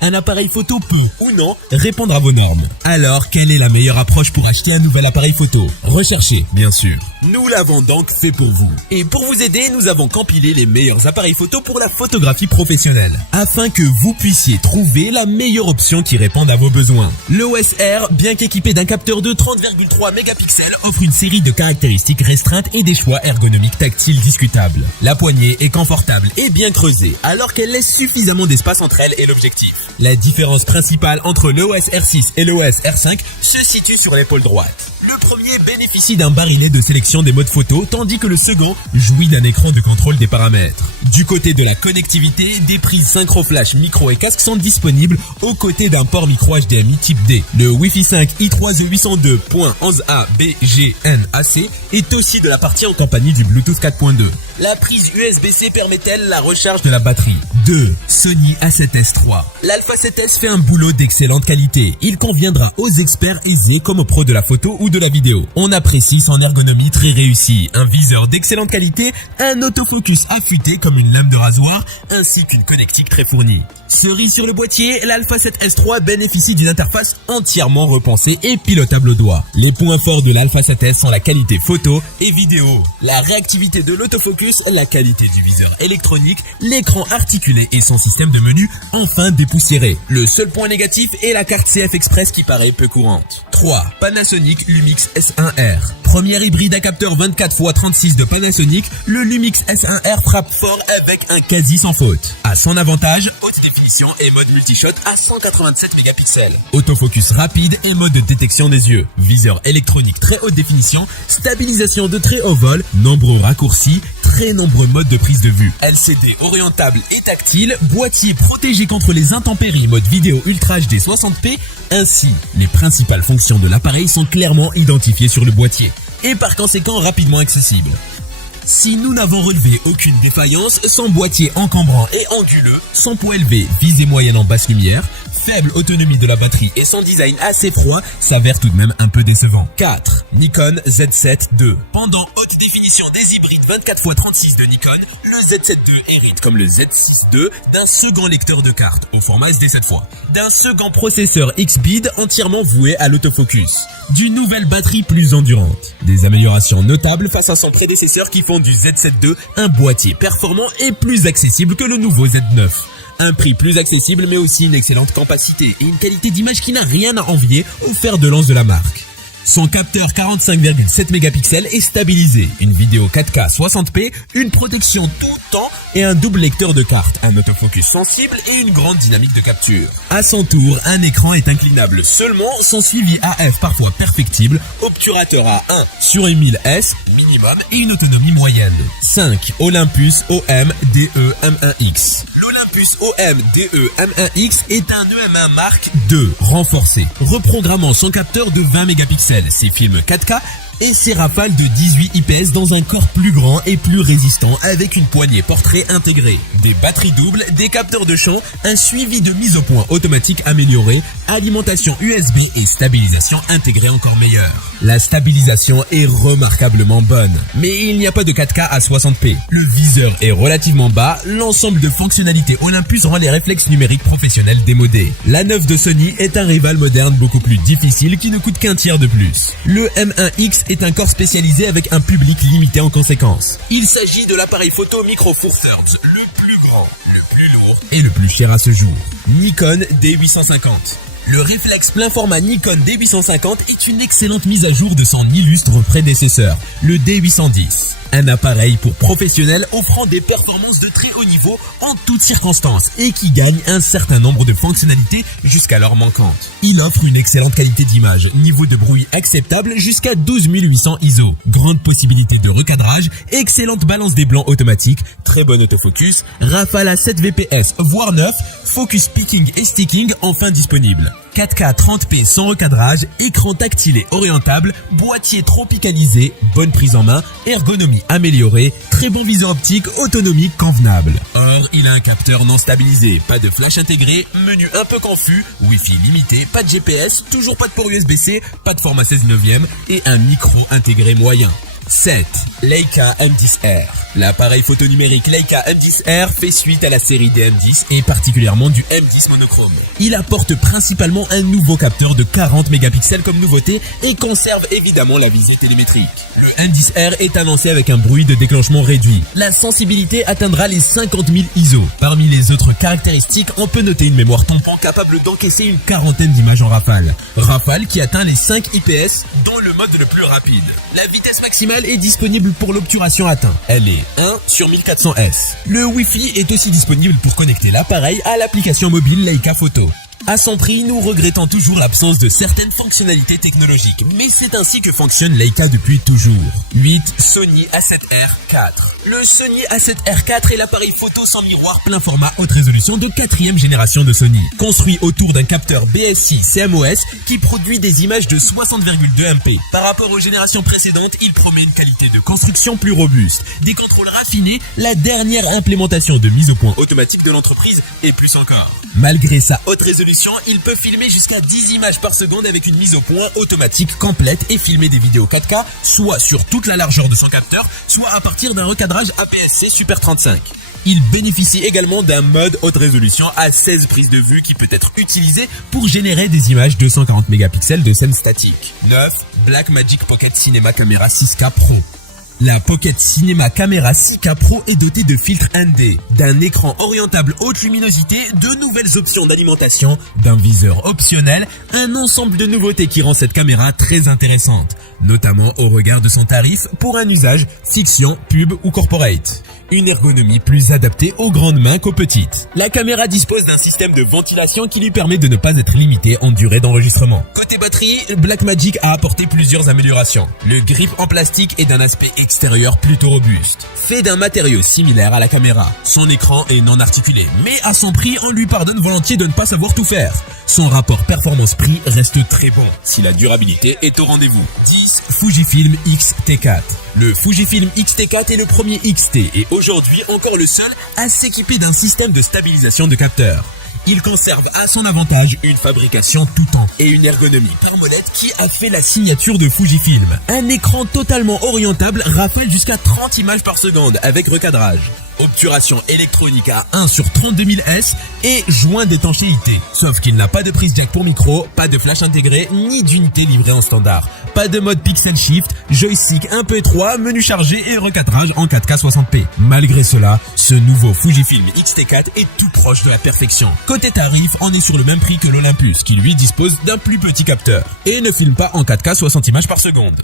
un appareil photo peut, ou non, répondre à vos normes. Alors, quelle est la meilleure approche pour acheter un nouvel appareil photo? Recherchez, bien sûr. Nous l'avons donc fait pour vous. Et pour vous aider, nous avons compilé les meilleurs appareils photo pour la photographie professionnelle, afin que vous puissiez trouver la meilleure option qui réponde à vos besoins. L'EOS R, bien qu'équipé d'un capteur de 30,3 mégapixels, offre une série de caractéristiques restreintes et des choix ergonomiques tactiles discutables. La poignée est confortable et bien creusée, alors qu'elle laisse suffisamment d'espace entre elle et l'objectif. La différence principale entre l'EOS R6 et l'EOS R5 se situe sur l'épaule droite. Le premier bénéficie d'un barillet de sélection des modes photo, tandis que le second jouit d'un écran de contrôle des paramètres. Du côté de la connectivité, des prises synchro flash, micro et casque sont disponibles aux côtés d'un port micro HDMI type D. Le Wi-Fi 5 i3E802.11a BGNAC est aussi de la partie en compagnie du Bluetooth 4.2. La prise USB-C permet-elle la recharge de la batterie? 2. Sony A7S III. L'Alpha 7S fait un boulot d'excellente qualité. Il conviendra aux experts aisés comme aux pros de la photo ou de la vidéo. On apprécie son ergonomie très réussie, un viseur d'excellente qualité, un autofocus affûté comme une lame de rasoir, ainsi qu'une connectique très fournie. Cerise sur le boîtier, l'Alpha 7S III bénéficie d'une interface entièrement repensée et pilotable au doigt. Les points forts de l'Alpha 7S sont la qualité photo et vidéo, la réactivité de l'autofocus, la qualité du viseur électronique, l'écran articulé et son système de menu enfin dépoussiéré. Le seul point négatif est la carte CF Express qui paraît peu courante. 3. Panasonic Lumix S1R. Premier hybride à capteur 24x36 de Panasonic, le Lumix S1R frappe fort avec un quasi sans faute. À son avantage, haute définition et mode multishot à 187 mégapixels. Autofocus rapide et mode de détection des yeux. Viseur électronique très haute définition, stabilisation de très haut vol, nombreux raccourcis, très nombreux modes de prise de vue. LCD orientable et tactile, boîtier protégé contre les intempéries, mode vidéo Ultra HD 60p. Ainsi, les principales fonctions de l'appareil sont clairement identifiées sur le boîtier et par conséquent rapidement accessibles. Si nous n'avons relevé aucune défaillance, son boîtier encombrant et anguleux, son poids élevé, visée moyenne en basse lumière, faible autonomie de la batterie et son design assez froid s'avère tout de même un peu décevant. 4. Nikon Z7 II. Pendant haute définition des hybrides 24x36 de Nikon, le Z7 II hérite comme le Z6 II d'un second lecteur de cartes au format SD cette fois, d'un second processeur X-Bid entièrement voué à l'autofocus, d'une nouvelle batterie plus endurante, des améliorations notables face à son prédécesseur qui font du Z7 II un boîtier performant et plus accessible que le nouveau Z9. Un prix plus accessible mais aussi une excellente capacité et une qualité d'image qui n'a rien à envier au fer de lance de la marque. Son capteur 45,7 mégapixels est stabilisé, une vidéo 4K 60p, une protection tout temps et un double lecteur de cartes, un autofocus sensible et une grande dynamique de capture. À son tour, un écran est inclinable seulement, son suivi AF parfois perfectible, obturateur à 1 sur 1000S minimum et une autonomie moyenne. 5. Olympus OM DE M1X. L'Olympus OM DE M1X est un EM1 Mark II renforcé, reprogrammant son capteur de 20 mégapixels, ses films 4K et ses rafales de 18 IPS dans un corps plus grand et plus résistant avec une poignée portrait intégrée, des batteries doubles, des capteurs de champ, un suivi de mise au point automatique amélioré, alimentation USB et stabilisation intégrée encore meilleure. La stabilisation est remarquablement bonne, mais il n'y a pas de 4K à 60p. Le viseur est relativement bas, l'ensemble de fonctionnalités Olympus rend les réflexes numériques professionnels démodés. La 9 de Sony est un rival moderne beaucoup plus difficile qui ne coûte qu'un tiers de plus. Le M1X est un corps spécialisé avec un public limité en conséquence. Il s'agit de l'appareil photo Micro Four Thirds, le plus grand, le plus lourd et le plus cher à ce jour. Nikon D850. Le réflexe plein format Nikon D850 est une excellente mise à jour de son illustre prédécesseur, le D810. Un appareil pour professionnels offrant des performances de très haut niveau en toutes circonstances et qui gagne un certain nombre de fonctionnalités jusqu'alors manquantes. Il offre une excellente qualité d'image, niveau de bruit acceptable jusqu'à 12800 ISO, grande possibilité de recadrage, excellente balance des blancs automatique, très bon autofocus, rafale à 7 VPS voire 9, focus picking et sticking enfin disponible. 4K 30p sans recadrage, écran tactile et orientable, boîtier tropicalisé, bonne prise en main, ergonomie améliorée, très bon viseur optique, autonomie convenable. Or, il a un capteur non stabilisé, pas de flash intégré, menu un peu confus, Wi-Fi limité, pas de GPS, toujours pas de port USB-C, pas de format 16/9 et un micro intégré moyen. 7. Leica M10R. L'appareil photo numérique Leica M10R fait suite à la série des M10 et particulièrement du M10 monochrome. Il apporte principalement un nouveau capteur de 40 mégapixels comme nouveauté et conserve évidemment la visée télémétrique. Le M10R est annoncé avec un bruit de déclenchement réduit. La sensibilité atteindra les 50 000 ISO. Parmi les autres caractéristiques, on peut noter une mémoire tampon capable d'encaisser une quarantaine d'images en rafale. Rafale qui atteint les 5 IPS, dont le mode le plus rapide. La vitesse maximale est disponible pour l'obturation atteint. Elle est 1/1400S. Le Wi-Fi est aussi disponible pour connecter l'appareil à l'application mobile Leica Photo. À son prix, nous regrettons toujours l'absence de certaines fonctionnalités technologiques, mais c'est ainsi que fonctionne Leica depuis toujours. 8. Sony A7R IV. Le Sony A7R IV est l'appareil photo sans miroir plein format haute résolution de 4e génération de Sony. Construit autour d'un capteur BSI CMOS qui produit des images de 60,2 MP. Par rapport aux générations précédentes, il promet une qualité de construction plus robuste, des contrôles raffinés, la dernière implémentation de mise au point automatique de l'entreprise et plus encore. Malgré sa haute résolution, il peut filmer jusqu'à 10 images par seconde avec une mise au point automatique complète et filmer des vidéos 4K, soit sur toute la largeur de son capteur, soit à partir d'un recadrage APS-C Super 35. Il bénéficie également d'un mode haute résolution à 16 prises de vue qui peut être utilisé pour générer des images de 140 mégapixels de scène statique. 9. Blackmagic Pocket Cinema Camera 6K Pro. La Pocket Cinema Camera 6K Pro est dotée de filtres ND, d'un écran orientable haute luminosité, de nouvelles options d'alimentation, d'un viseur optionnel, un ensemble de nouveautés qui rend cette caméra très intéressante, notamment au regard de son tarif pour un usage fiction, pub ou corporate. Une ergonomie plus adaptée aux grandes mains qu'aux petites. La caméra dispose d'un système de ventilation qui lui permet de ne pas être limitée en durée d'enregistrement. Côté batterie, Blackmagic a apporté plusieurs améliorations. Le grip en plastique est d'un aspect extérieur plutôt robuste, fait d'un matériau similaire à la caméra. Son écran est non articulé, mais à son prix, on lui pardonne volontiers de ne pas savoir tout faire. Son rapport performance-prix reste très bon, si la durabilité est au rendez-vous. 10. Fujifilm X-T4. Le Fujifilm X-T4 est le premier XT et aujourd'hui encore le seul à s'équiper d'un système de stabilisation de capteurs. Il conserve à son avantage une fabrication tout temps et une ergonomie par molette qui a fait la signature de Fujifilm. Un écran totalement orientable rafale jusqu'à 30 images par seconde avec recadrage. Obturation électronique à 1/32000S et joint d'étanchéité. Sauf qu'il n'a pas de prise jack pour micro, pas de flash intégré, ni d'unité livrée en standard. Pas de mode pixel shift, joystick un peu étroit, menu chargé et recadrage en 4K 60p. Malgré cela, ce nouveau Fujifilm X-T4 est tout proche de la perfection. Côté tarif, on est sur le même prix que l'Olympus, qui lui dispose d'un plus petit capteur et ne filme pas en 4K 60 images par seconde.